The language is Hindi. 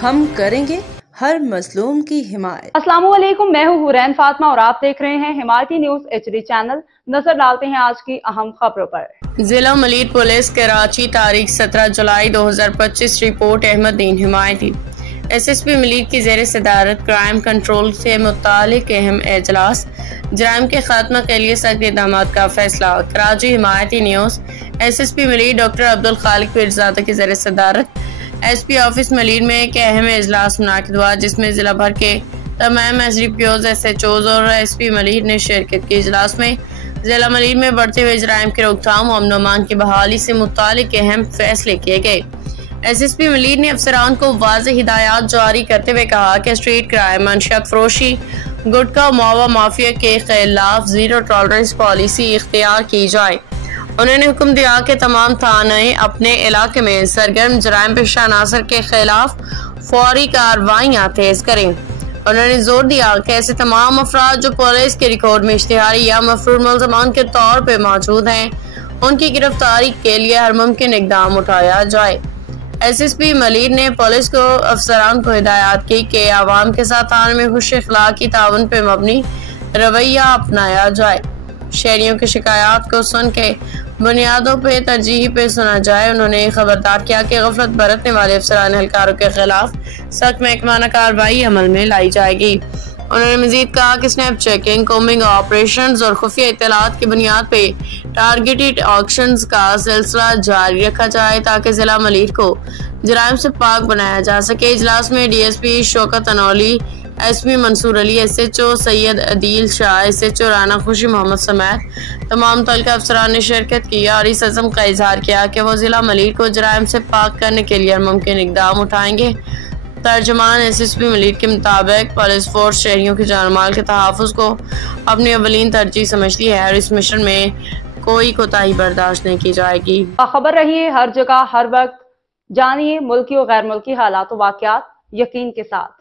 हम करेंगे हर मजलूम की हिमायत। अस्सलाम वालेकुम, मैं हूँ हुरैन फातिमा और आप देख रहे हैं हिमायती न्यूज HD चैनल। नजर डालते हैं आज की अहम खबरों पर। जिला मलीर पुलिस कराची तारीख 17 जुलाई 2025 रिपोर्ट अहमदीन हिमायती। SSP मलीर की ज़ेर सदारत क्राइम कंट्रोल से मुतालिक अहम एजलास, जराइम के खात्मा के लिए सख्त इक़दाम का फैसला। कराची हिमायती news. SSP Malir doctor Abdul Khaliq Pirzada की ज़ेर सदारत SP ऑफिस मलीर में एक अहम इजलास मुनाकिद हुआ, जिसमें जिला भर के तमाम SDPOs, SHOs और SP मलीर ने शिरकत की। इजलास में जिला मलीर में बढ़ते हुए जराइम की रोकथाम और अमन अमान की बहाली से मुतालिक अहम फैसले किए गए। SSP मलीर ने अफसरान को वाज़ेह हिदायत जारी करते हुए कहा कि स्ट्रीट क्राइम, मनशियात फरोशी, गुटखा और मावा माफिया के खिलाफ जीरो टॉलरेंस पॉलिसी इख्तियार की जाए। उन्होंने हुक्म दिया कि तमाम थाने अपने इलाके में सरगर्म जराइम पेशा अनासर के खिलाफ फौरी कार्रवाइयाँ तेज करें। उन्होंने जोर दिया कि ऐसे तमाम अफराद जो पुलिस के रिकॉर्ड में इश्तिहारी या मफरूर मुल्ज़मान के तौर पर मौजूद हैं, उनकी गिरफ्तारी के लिए हर मुमकिन इक़दाम उठाया जाए। SSP मलीर ने पुलिस को अफसरान को हिदायत की कि आवाम के साथ थाने में खुश अखलाकी ताउन पर मबनी रवैया अपनाया जाए। शहरियों की शिकायत को सुन के बुनियादों पे तरजीही पे सुना जाए। उन्होंने खबरदार किया कि गफलत बरतने वाले अफसरान एहलकारों के खिलाफ सख्त महकमाना कार्रवाई अमल में लाई जाएगी। उन्होंने मजीद कहा कि स्नैप चेकिंग, कोमिंग ऑपरेशंस और खुफिया इत्तलात की बुनियाद पे टारगेटेड ऑक्शंस का सिलसिला जारी रखा जाए ताकि जिला मलीर को जराइम से पाक बनाया जा सके। इजलास में DSP Shaukat अनौली, SP Mansoor Ali, SHO Syed Adeel Shah, SHO Rana खुशी मोहम्मद समेत तमाम मुतल्लिका अफसरान ने शिरकत की और इस अज़म का इजहार किया कि वो जिला मलीर को जराइम से पाक करने के लिए हर मुमकिन इक़दाम उठाएंगे। तर्जमान SSP मलीर के मुताबिक पुलिस फोर्स शहरियों की जान माल के तहफ़्फ़ुज़ को अपनी अवलीन तरजीह समझती है और इस मिशन में कोई कोताही बर्दाश्त नहीं की जाएगी। खबर रहिए हर जगह हर वक्त, जानिए मुल्की और गैर मुल्की हालात व वाक़यात यकीन के साथ।